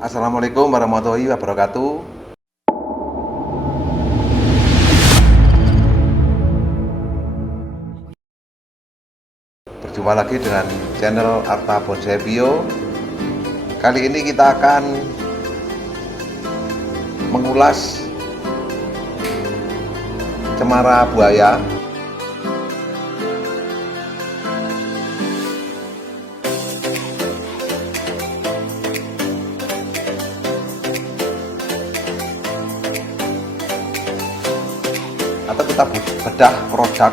Assalamualaikum warahmatullahi wabarakatuh. Berjumpa lagi dengan channel Arta Bonsai Bio. Kali ini kita akan mengulas cemara buaya. Atau kita bedah produk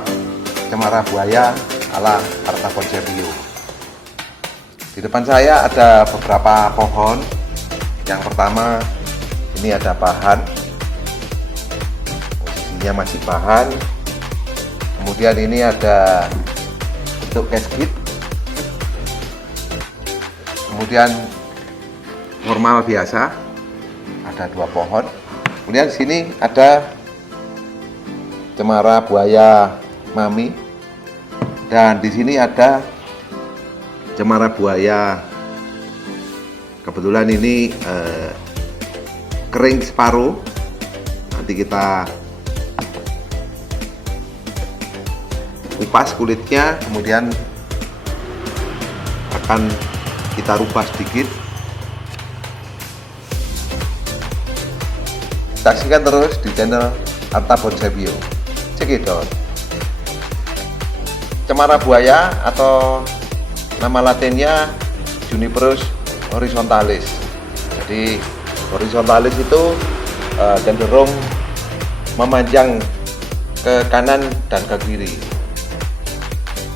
cemara buaya ala Arta Bonsai Bio. Di depan saya ada beberapa pohon. Yang pertama, ini ada bahan, posisinya masih bahan. Kemudian ini ada bentuk casket. Kemudian normal biasa, ada 2 pohon. Kemudian di sini ada cemara buaya mami, dan di sini ada cemara buaya. Kebetulan ini kering separuh. Nanti kita kupas kulitnya, kemudian akan kita rubah sedikit. Saksikan terus di channel Arta Bonsai Bio. Cekidot. Cemara buaya atau nama latinnya Juniperus horizontalis. Jadi horizontalis itu cenderung memanjang ke kanan dan ke kiri.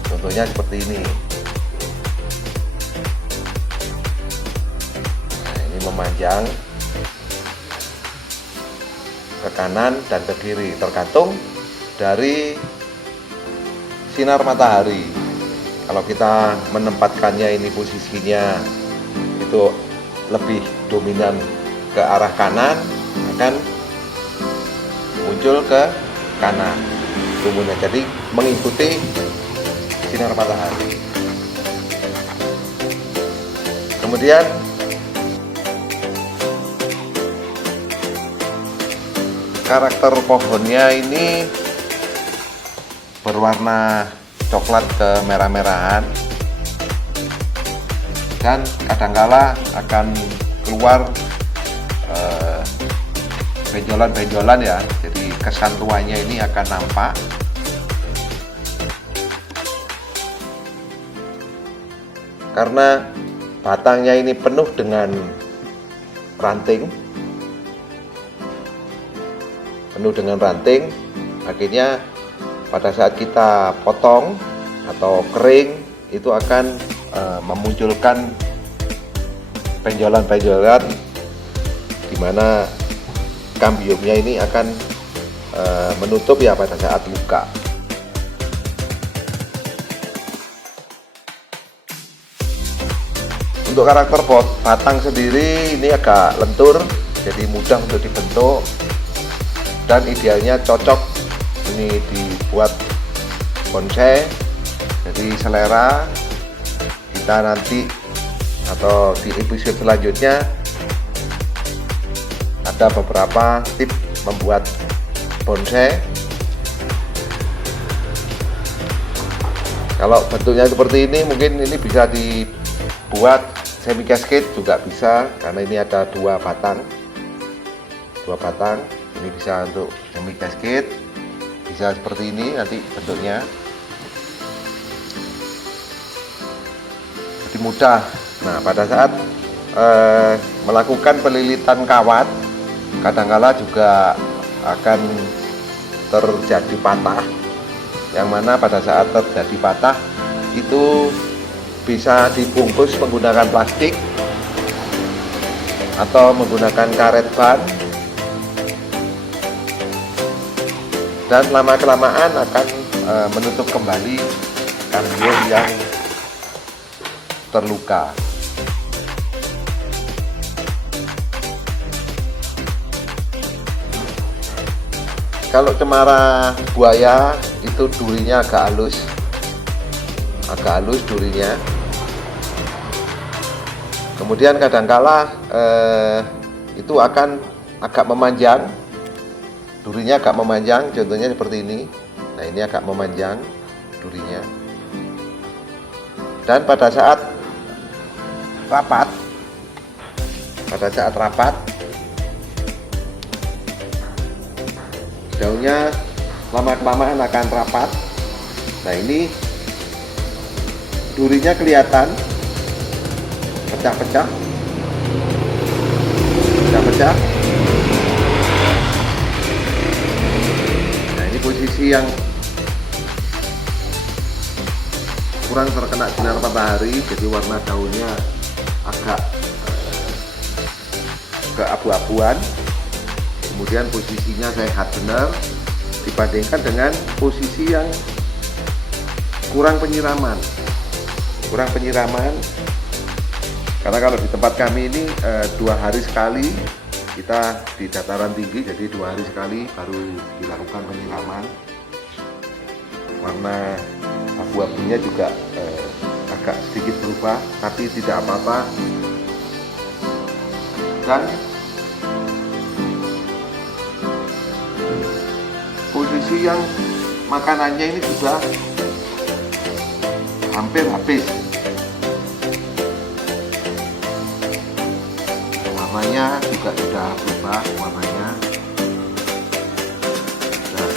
Contohnya seperti ini. Nah, ini memanjang ke kanan dan ke kiri, tergantung dari sinar matahari. Kalau kita menempatkannya ini posisinya itu lebih dominan ke arah kanan, akan muncul ke kanan tumbuhnya, jadi mengikuti sinar matahari. Kemudian karakter pohonnya ini berwarna coklat ke merah-merahan, dan kadangkala akan keluar benjolan-benjolan ya, jadi kesan tuanya ini akan nampak. Karena batangnya ini penuh dengan ranting, akhirnya pada saat kita potong atau kering itu akan memunculkan benjolan-benjolan, di mana kambiumnya ini akan menutup ya pada saat luka. Untuk karakter batang sendiri ini agak lentur, jadi mudah untuk dibentuk, dan idealnya cocok ini dibuat bonsai. Jadi selera kita nanti atau di episode selanjutnya ada beberapa tips membuat bonsai. Kalau bentuknya seperti ini, mungkin ini bisa dibuat semi casket juga bisa, karena ini ada 2 batang. Ini bisa untuk semi casket, bisa seperti ini nanti bentuknya, jadi mudah. Nah, pada saat melakukan pelilitan kawat, kadangkala juga akan terjadi patah, yang mana pada saat terjadi patah itu bisa dibungkus menggunakan plastik atau menggunakan karet ban, dan lama-kelamaan akan menutup kembali kambium yang terluka. Kalau cemara buaya itu durinya agak halus durinya. Kemudian kadangkala itu akan agak memanjang, durinya agak memanjang, contohnya seperti ini. Nah, ini agak memanjang durinya. Dan pada saat rapat, daunnya lama-kelamaan akan rapat. Nah, ini durinya kelihatan pecah-pecah. Nah, ini posisi yang kurang terkena sinar matahari, jadi warna daunnya agak keabu-abuan. Kemudian posisinya sehat benar dibandingkan dengan posisi yang kurang penyiraman. Karena kalau di tempat kami ini 2 hari sekali kita di dataran tinggi, jadi 2 hari sekali baru dilakukan penyiraman. Warna abu-abunya juga agak sedikit berubah, tapi tidak apa-apa. Dan posisi yang makanannya ini sudah hampir habis. Warnanya juga sudah berubah, warnanya sudah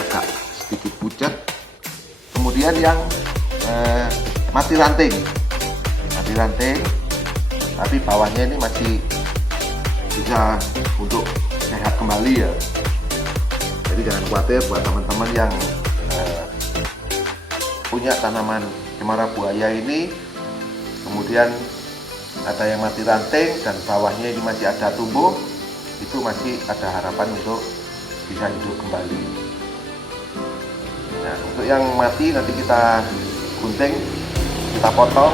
agak sedikit pucat. Kemudian yang mati ranting, tapi bawahnya ini masih bisa untuk sehat kembali ya. Jadi jangan khawatir buat teman-teman yang punya tanaman cemara buaya ini, kemudian ada yang mati ranting dan bawahnya ini masih ada tumbuh, itu masih ada harapan untuk bisa hidup kembali. Nah, untuk yang mati nanti kita gunting, kita potong,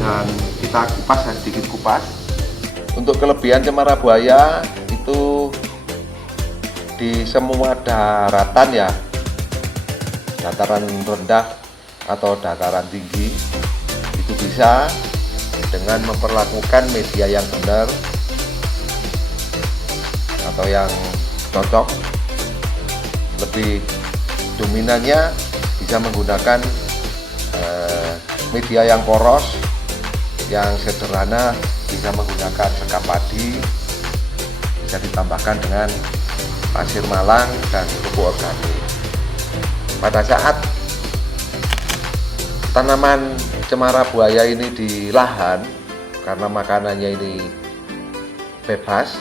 dan kita kupas, sedikit kupas. Untuk kelebihan cemara buaya itu di semua daratan ya, dataran rendah atau dataran tinggi, itu bisa dengan memperlakukan media yang benar atau yang cocok. Lebih dominannya bisa menggunakan media yang poros, yang sederhana, bisa menggunakan sekam padi, bisa ditambahkan dengan pasir malang dan pupuk organik. Pada saat tanaman cemara buaya ini di lahan, karena makanannya ini bebas,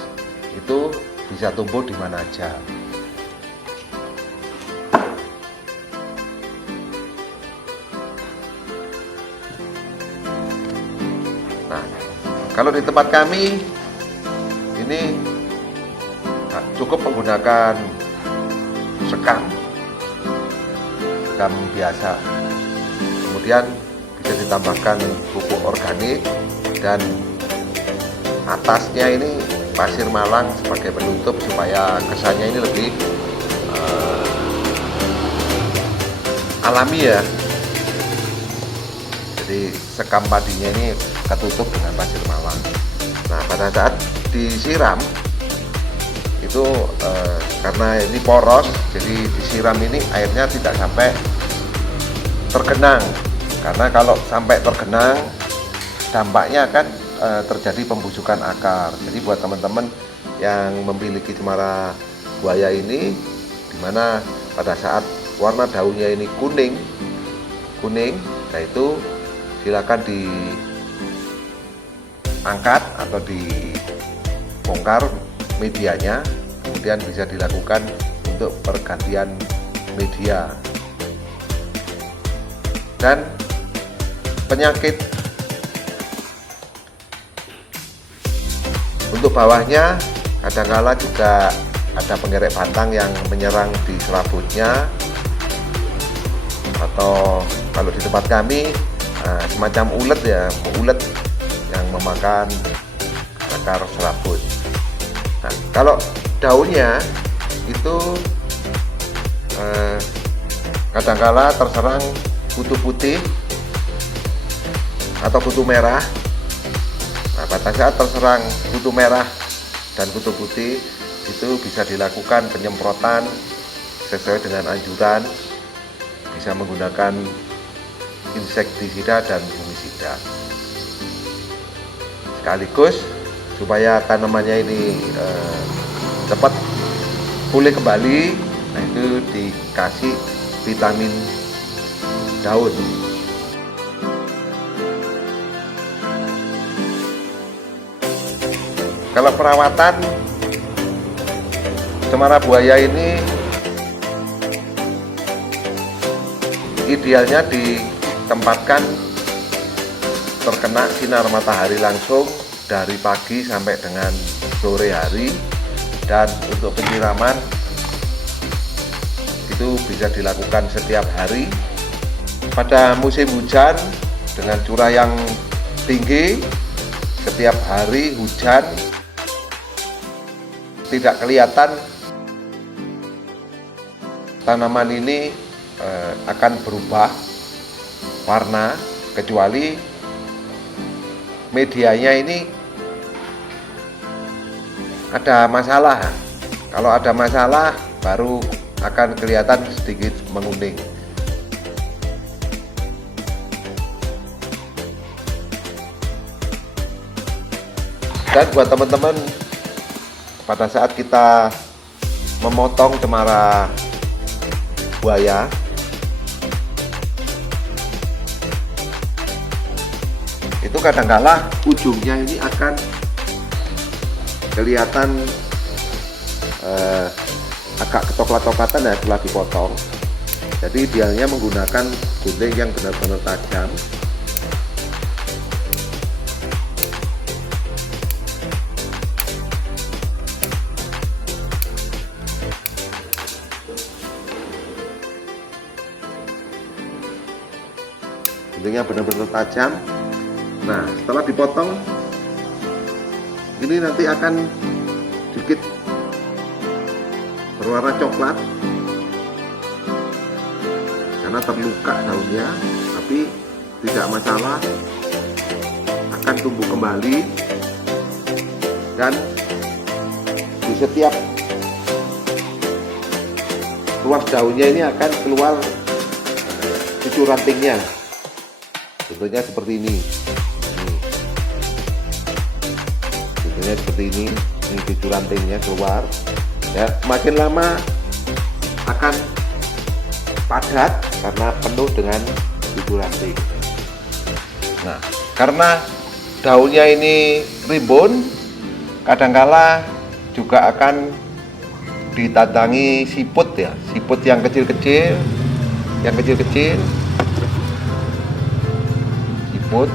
itu bisa tumbuh di mana aja. Nah, kalau di tempat kami ini cukup menggunakan sekam biasa, kemudian bisa ditambahkan pupuk organik, dan atasnya ini pasir malang sebagai penutup supaya kesannya ini lebih alami ya. Jadi sekam padinya ini ketutup dengan pasir malang. Nah, pada saat disiram itu karena ini poros, jadi disiram ini airnya tidak sampai tergenang, karena kalau sampai tergenang dampaknya akan terjadi pembusukan akar. Jadi buat teman-teman yang memiliki cemara buaya ini, dimana pada saat warna daunnya ini kuning, nah itu silakan diangkat atau dibongkar medianya, kemudian bisa dilakukan untuk pergantian media. Dan penyakit untuk bawahnya kadangkala juga ada pengerek batang yang menyerang di serabutnya, atau kalau di tempat kami semacam ulet yang memakan akar serabut. Nah, kalau daunnya itu kadangkala terserang kutu putih, atau kutu merah. Nah, pada saat terserang kutu merah dan kutu putih itu bisa dilakukan penyemprotan sesuai dengan anjuran, bisa menggunakan insektisida dan fungisida. Sekaligus supaya tanamannya ini cepat pulih kembali, nah itu dikasih vitamin daun. Kalau perawatan cemara buaya ini idealnya ditempatkan terkena sinar matahari langsung dari pagi sampai dengan sore hari, dan untuk penyiraman itu bisa dilakukan setiap hari. Pada musim hujan dengan curah yang tinggi, setiap hari hujan tidak kelihatan tanaman ini akan berubah warna, kecuali medianya ini ada masalah. Kalau ada masalah baru akan kelihatan sedikit menguning. Dan buat teman-teman, pada saat kita memotong cemara buaya, itu kadangkala ujungnya ini akan kelihatan agak ketoklat-toklatan ya setelah dipotong. Jadi idealnya menggunakan gunting yang benar-benar tajam. Guntingnya benar-benar tajam. Nah, setelah dipotong ini nanti akan sedikit berwarna coklat karena terluka daunnya, tapi tidak masalah, akan tumbuh kembali. Dan di setiap ruas daunnya ini akan keluar cucu rantingnya. Bentuknya seperti ini. Bentuknya seperti ini cucu rantingnya keluar. Ya, makin lama akan padat karena penuh dengan cucu ranting. Nah, karena daunnya ini rimbun, kadangkala juga akan ditandangi siput ya, siput yang kecil-kecil, siput.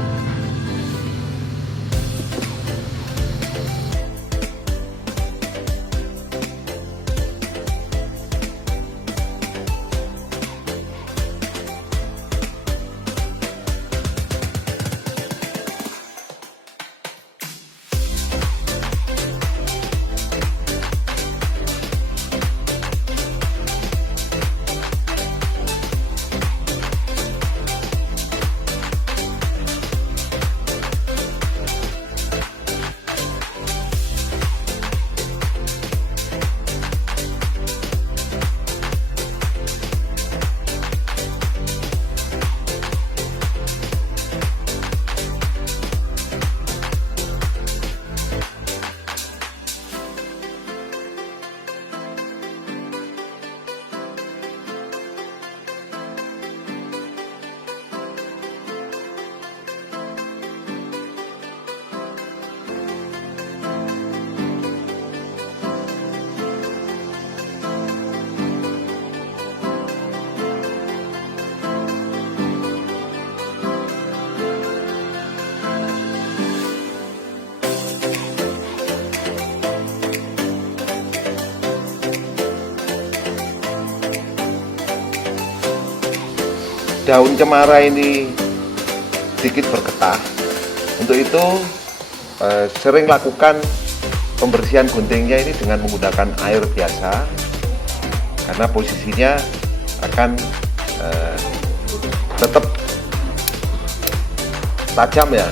Daun cemara ini sedikit bergetah. Untuk itu sering lakukan pembersihan guntingnya ini dengan menggunakan air biasa, karena posisinya akan tetap tajam ya.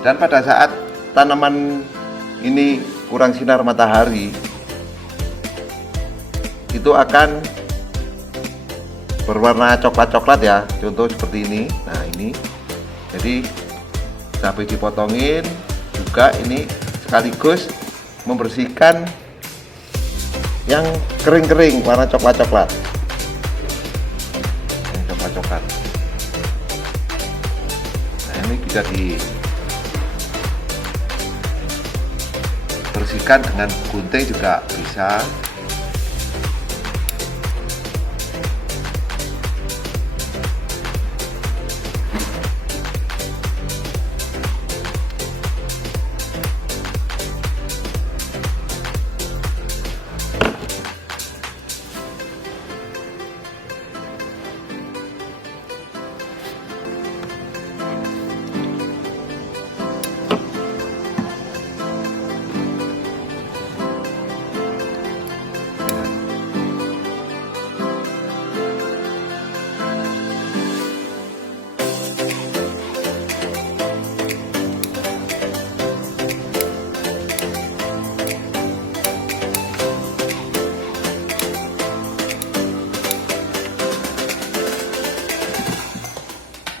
Dan pada saat tanaman ini kurang sinar matahari, itu akan berwarna coklat-coklat ya, contoh seperti ini. Nah ini, jadi cabai dipotongin juga, ini sekaligus membersihkan yang kering-kering warna coklat-coklat, yang coklat-coklat. Nah ini bisa dibersihkan dengan gunting juga bisa.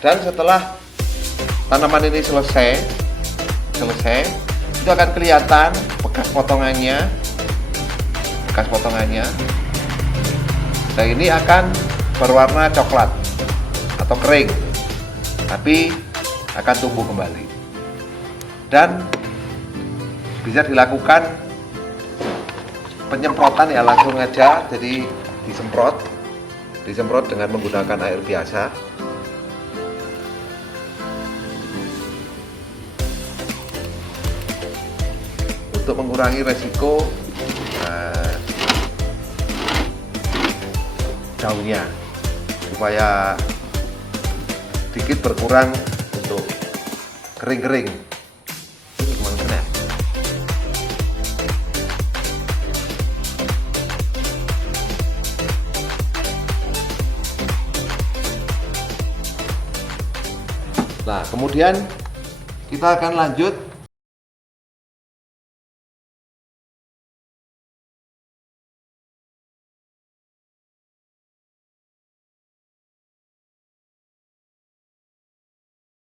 Dan setelah tanaman ini selesai, itu akan kelihatan bekas potongannya. Dan ini akan berwarna coklat atau kering, tapi akan tumbuh kembali. Dan bisa dilakukan penyemprotan ya, langsung aja, jadi disemprot dengan menggunakan air biasa. Untuk mengurangi resiko daunnya, supaya sedikit berkurang untuk kering-kering. Nah, kemudian kita akan lanjut